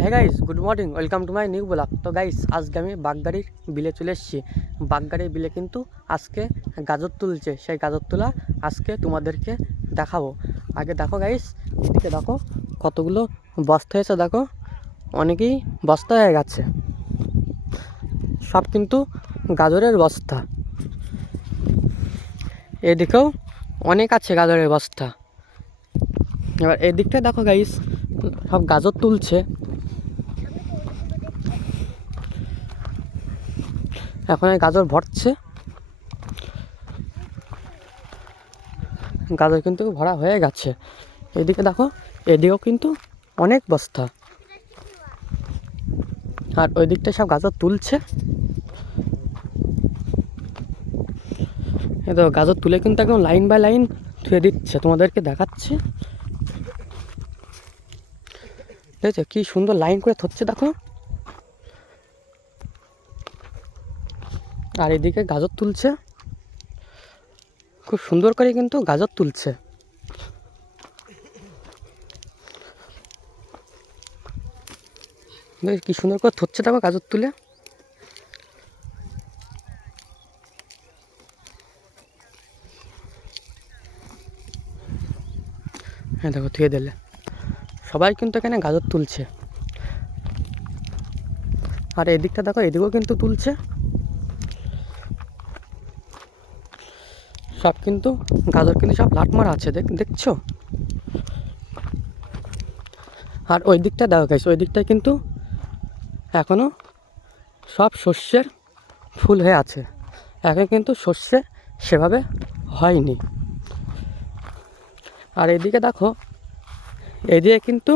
হ্যাঁ guys, good morning, welcome to my new blog. তো guys, আজকে আমি বাগগাড়ির বিলে চলে এসেছি। বাগগাড়ির বিলে কিন্তু আজকে গাজর তুলছে। সেই গাজর তোলা আজকে তোমাদেরকে দেখাবো। আগে দেখো গাইস, এদিকে দেখো কতগুলো বস্তা হয়েছে। দেখো অনেকেই বস্তা হয়ে গেছে, সব কিন্তু গাজরের বস্তা। এদিকেও অনেক আছে গাজরের বস্তা। এবার এদিকটা দেখো গাইস, সব গাজর তুলছে। এখন গাজর ভরছে, গাজর কিন্তু ভরা হয়ে গেছে। এদিকে দেখো, এদিকেও কিন্তু অনেক বস্তা, আর ওই দিকটা সব গাজর তুলছে। এই দেখো গাজর তুলে কিন্তু একদম লাইন বাই লাইন ধুয়ে দিচ্ছে, তোমাদেরকে দেখাচ্ছি। দেখছো কি সুন্দর লাইন করে ধরছে, দেখো। আর এদিকে গাজর তুলছে, খুব সুন্দর করে কিন্তু গাজর তুলছে। কি সুন্দর করে ধরছে, দেখো গাজর তুলে। হ্যাঁ দেখো ধুয়ে দিলে, সবাই কিন্তু এখানে গাজর তুলছে। আর এদিকটা দেখো, এদিকেও কিন্তু তুলছে। সব কিন্তু গাজর কিন্তু সব লাট মারা আছে, দেখছো। আর ওই দিকটা দেখো গাইস, ওই দিকটায় কিন্তু এখনও সব শস্যের ফুল হয়ে আছে। এখন কিন্তু শস্যে সেভাবে হয়নি। আর এদিকে দেখো, এদিকে কিন্তু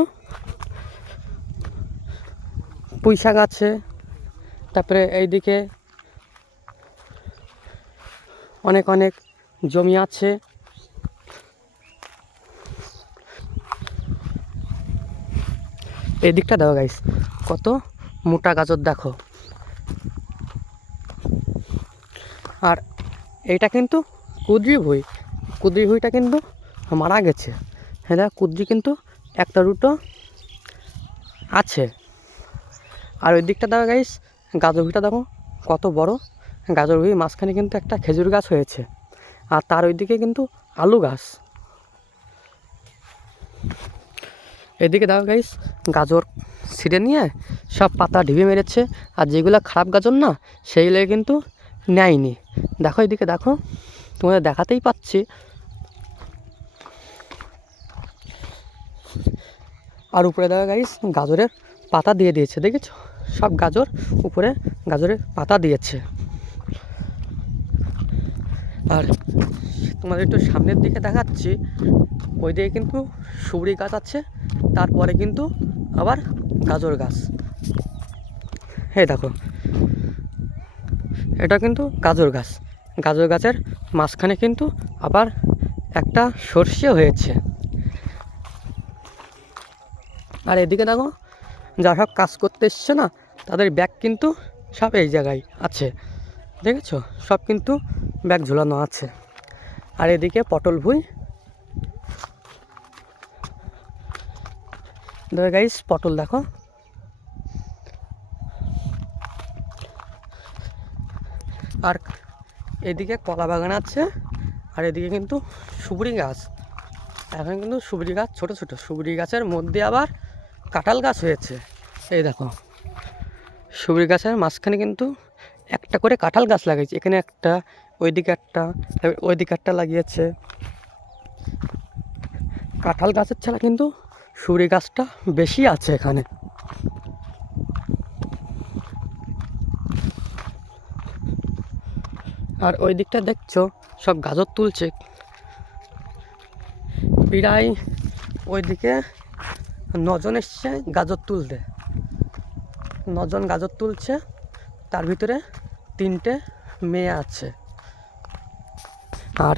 পুঁই শাক আছে। তারপরে এইদিকে অনেক অনেক জমি আছে। এই দিকটা দেখো গাইস, কত মোটা গাজর দেখো। আর এইটা কিন্তু কুদ্রি ভুঁই, কুদ্রি ভুঁইটা কিন্তু মারা গেছে। হ্যাঁ দেখো, কুদ্রি কিন্তু একটা দুটো আছে। আর ওই দিকটা দেখো গাইস, গাজর ভুঁইটা দেখো কত বড়। গাজর ভুঁই মাঝখানে কিন্তু একটা খেজুর গাছ হয়েছে, আর তার ওইদিকে কিন্তু আলু গাছ। এদিকে দেখো গাইস, গাজর ছিঁড়ে নিয়ে সব পাতা ঢিবি মেরেছে। আর যেগুলো খারাপ গাজর না, সেইগুলো কিন্তু নেয়নি। দেখো এদিকে দেখো, তোমাদের দেখাতেই পাচ্ছি। আর উপরে দেখো গাইস, গাজরের পাতা দিয়ে দিয়েছে, দেখেছো। সব গাজর উপরে গাজরের পাতা দিয়েছে। আর তোমাদের একটু সামনের দিকে দেখাচ্ছি, ওই দিকে কিন্তু সুবরি গাছ আছে, তারপরে কিন্তু আবার গাজর গাছ। এই দেখো, এটা কিন্তু গাজর গাছ। গাজর গাছের মাঝখানে কিন্তু আবার একটা সর্ষে হয়েছে। আর এদিকে দেখো, যা সব কাজ করতে এসছে না, তাদের ব্যাগ কিন্তু সব এই জায়গায় আছে, দেখেছো। সব কিন্তু ব্যাগ ঝোলানো আছে। আর এদিকে পটল ভুঁই, দেখো গাইস পটল দেখো। আর এদিকে কলা বাগান আছে। আর এদিকে কিন্তু সুবরি গাছ। এখন কিন্তু সুবরি গাছ ছোট ছোট, সুবরি গাছের মধ্যে আবার কাঁঠাল গাছ হয়েছে। এই দেখো, সুবরি গাছের মাঝখানে কিন্তু একটা করে কাঁঠাল গাছ লাগিয়েছে। এখানে একটা, ওইদিকে একটা, ওইদিকে একটা লাগিয়েছে। কাঁঠাল গাছের ছাড়া কিন্তু সুবরি গাছটা বেশি আছে এখানে। আর ওই দিকটা দেখছো, সব গাজর তুলছে প্রায়। ওইদিকে 9জন এসছে গাজর তুলতে, 9জন গাজর তুলছে। তার ভিতরে 3টে মেয়ে আছে। আর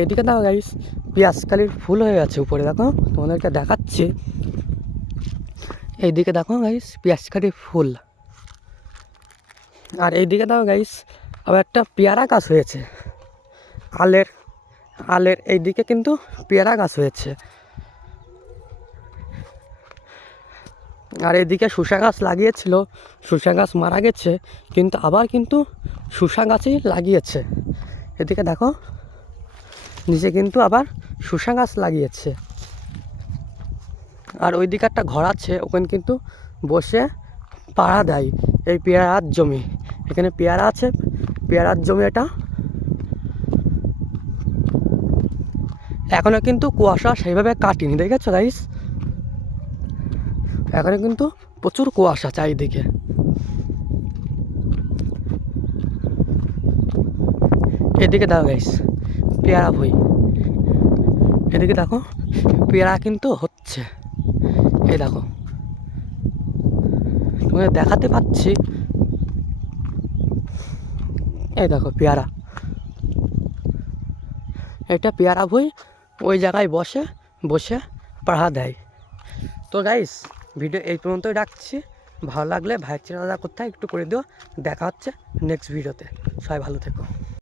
এইদিকে দেখো গাইস, পেঁয়াজকালির ফুল হয়ে আছে উপরে, দেখো তোমাদেরকে দেখাচ্ছি। এইদিকে দেখো গাইস, পেঁয়াজকালির ফুল। আর এইদিকে দেখো গাইস, আবার একটা পেয়ারা গাছ হয়েছে। আলের আলের এইদিকে কিন্তু পেয়ারা গাছ হয়েছে। আর এদিকে শসা গাছ লাগিয়েছিল, শসা গাছ মারা গেছে, কিন্তু আবার কিন্তু শসা গাছই লাগিয়েছে। এদিকে দেখো নিচে কিন্তু আবার শসা গাছ লাগিয়েছে। আর ওইদিকে একটা ঘর আছে, ওখানে কিন্তু বসে পাড়া দেয়। এই পেয়ারার জমি, এখানে পেয়ারা আছে, পেয়ারার জমি এটা। এখনও কিন্তু কুয়াশা সেইভাবে কাটিনি, দেখেছো গাইস? এখনও কিন্তু প্রচুর কুয়াশা চারিদিকে। এদিকে দেখো গাইস পেয়ারা ভুঁই, এদিকে দেখো পেয়ারা কিন্তু হচ্ছে। এই দেখো তোমাকে দেখাতে পাচ্ছি, এই দেখো পেয়ারা, এটা পেয়ারা ভুঁই। ওই জায়গায় বসে পাড়া দেয়। তো গাইস ভিডিও এই পর্যন্তই রাখছি। ভালো লাগলে ভাইয়ের চ্যানেলটা কোথায় একটু করে দিও। দেখা হচ্ছে নেক্সট ভিডিওতে। সবাই ভালো থেকো।